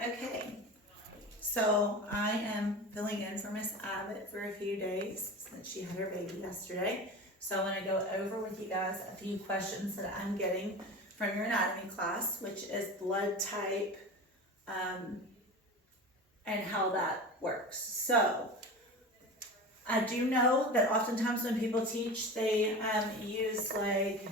Okay, so I am filling in for Miss Abbott for a few days since she had her baby yesterday. So I want to go over with you guys a few questions that I'm getting from your anatomy class, which is blood type, and how that works. So I do know that oftentimes when people teach, they use like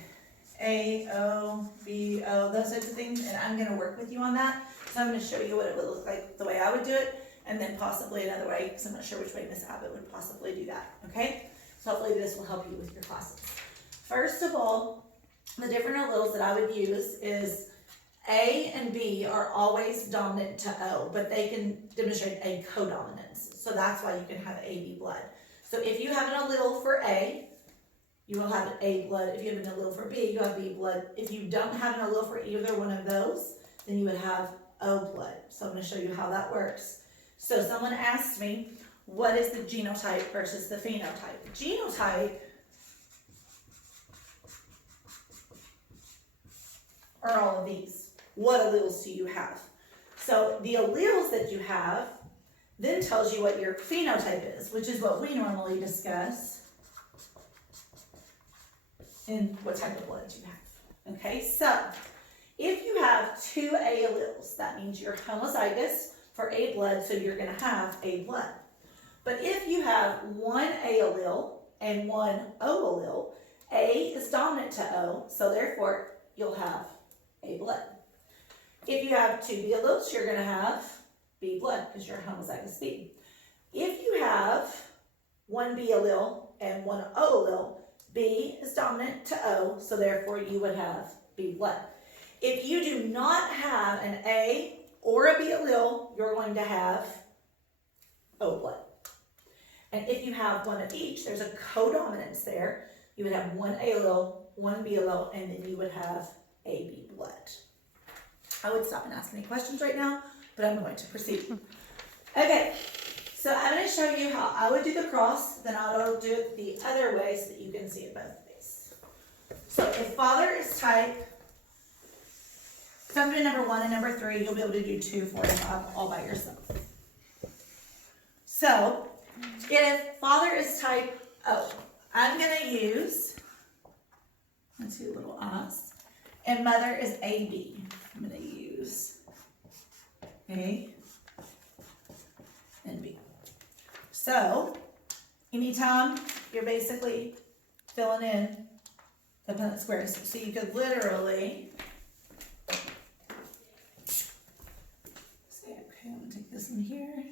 A, O, B, O, those types of things, and I'm going to work with you on that. So I'm going to show you what it would look like the way I would do it, and then possibly another way, because I'm not sure which way Miss Abbott would possibly do that, okay? So hopefully this will help you with your classes. First of all, the different alleles that I would use is A and B are always dominant to O, but they can demonstrate a codominance. So that's why you can have AB blood. So if you have an allele for A, you will have A blood. If you have an allele for B, you have B blood. If you don't have an allele for either one of those, then you would have O blood. So I'm going to show you how that works. So someone asked me, what is the genotype versus the phenotype? Genotype are all of these. What alleles do you have? So the alleles that you have then tells you what your phenotype is, which is what we normally discuss in what type of blood you have. Okay, so if you have two A alleles, that means you're homozygous for A blood, so you're going to have A blood. But if you have one A allele and one O allele, A is dominant to O, so therefore you'll have A blood. If you have two B alleles, you're going to have B blood because you're homozygous B. If you have one B allele and one O allele, B is dominant to O, so therefore you would have B blood. If you do not have an A or a B allele, you're going to have O blood. And if you have one of each, there's a codominance there. You would have one A allele, one B allele, and then you would have AB blood. I would stop and ask any questions right now, but I'm going to proceed. Okay, so I'm going to show you how I would do the cross, then I'll do it the other way so that you can see it both ways. So if father is type, come to number 1 and number 3, you'll be able to do 2, 4, and 5 all by yourself. So if father is type O, I'm going to use, let's do little I's, and mother is AB. I'm going to use A and B. So anytime you're basically filling in the Punnett squares, so you could literally say, okay, I'm going to take this one here,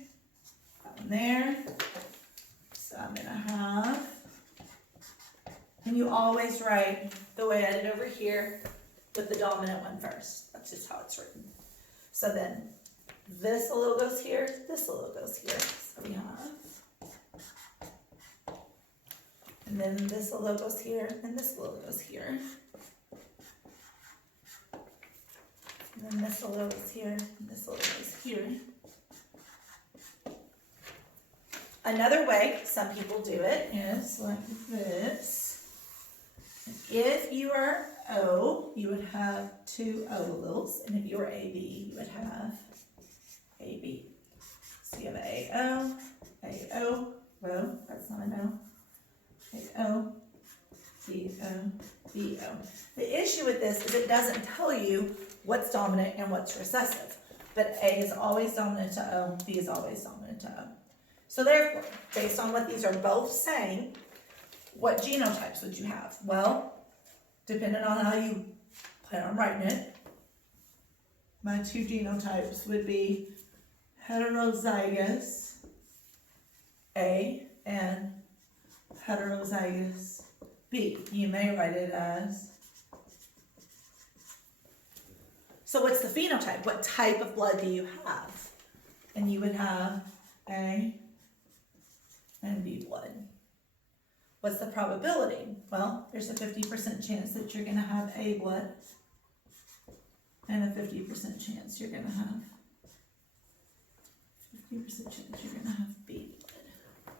that one there. So I'm going to have, and you always write the way I did over here with the dominant one first. That's just how it's written. So then this allele goes here, this allele goes here. So we have, and then this allele goes here, and this allele goes here. And then this allele goes here, and this allele goes here. Another way some people do it is like this. If you are O, you would have 2 O alleles, and if you are AB, you would have AB. So you have AO, AO, well, that's not an O, AO, BO, BO. The issue with this is it doesn't tell you what's dominant and what's recessive, but A is always dominant to O, B is always dominant to O. So therefore, based on what these are both saying, what genotypes would you have? Well, depending on how you plan on writing it, my 2 genotypes would be heterozygous A and heterozygous B. You may write it as, so what's the phenotype? What type of blood do you have? And you would have A and B blood. What's the probability? Well, there's a 50% chance that you're going to have A blood and a 50% chance you're going to have 50% chance you're going to have B blood.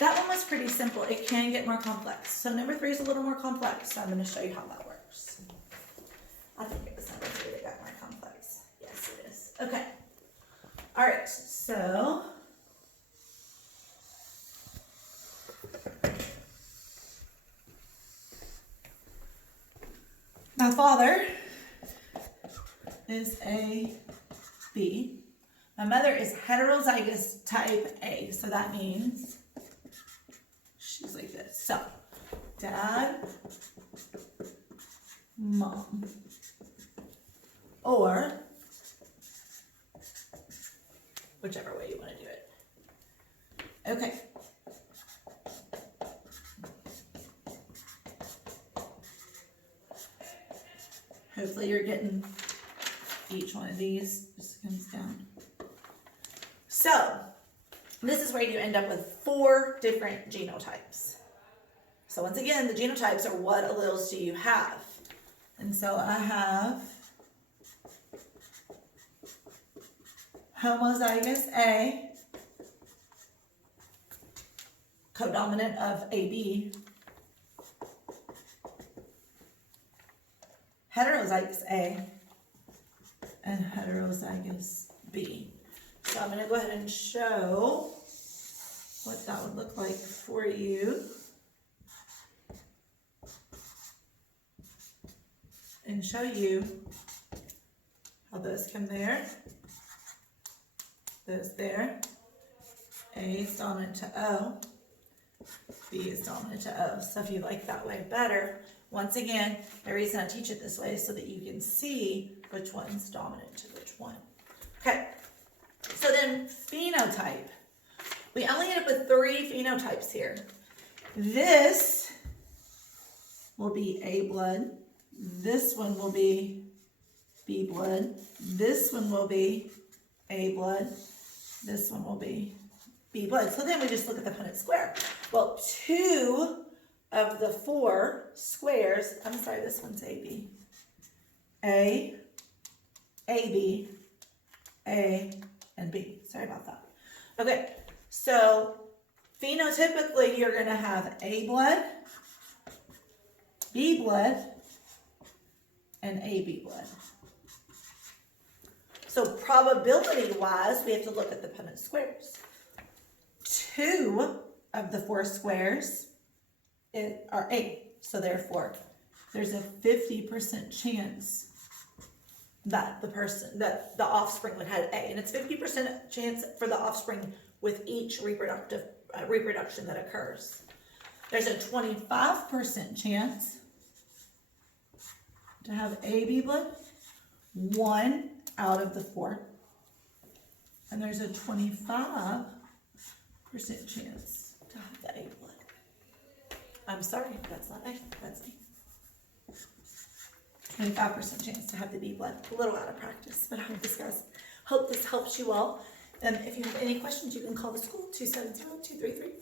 That one was pretty simple. It can get more complex. So number 3 is a little more complex. So I'm going to show you how that works. I think it was number 3 that got more complex. Yes, it is. Okay. All right, so my father is A, B. My mother is heterozygous type A, so that means she's like this. So, dad, mom, or whichever way you want to do it. Okay. Hopefully you're getting each one of these. Just comes down. So, this is where you end up with 4 different genotypes. So once again, the genotypes are what alleles do you have? And so I have homozygous A, codominant of AB, heterozygous A, and heterozygous B. So I'm going to go ahead and show what that would look like for you. And show you how those come there. Those there. A is dominant to O. B is dominant to O. So if you like that way better, once again, the reason I teach it this way is so that you can see which one's dominant to which one. Okay. So then phenotype. We only end up with 3 phenotypes here. This will be A blood. This one will be B blood. This one will be A blood. This one will be B blood. So then we just look at the Punnett square. Well, 2 of the 4 squares, I'm sorry, this one's AB. A, AB, A, and B. Sorry about that. Okay, so phenotypically you're going to have A blood, B blood, and AB blood. So probability-wise, we have to look at the Punnett squares. 2 of the 4 squares are A. So therefore, there's a 50% chance that the offspring would have A, and it's 50% chance for the offspring with each reproduction that occurs. There's a 25% chance to have AB blood, 1 out of the 4, and there's a 25% chance to have the A blood. I'm sorry, that's not A, that's A. 25% chance to have the B blood. A little out of practice, but I hope this helps you all. If you have any questions, you can call the school, 270-233-5533.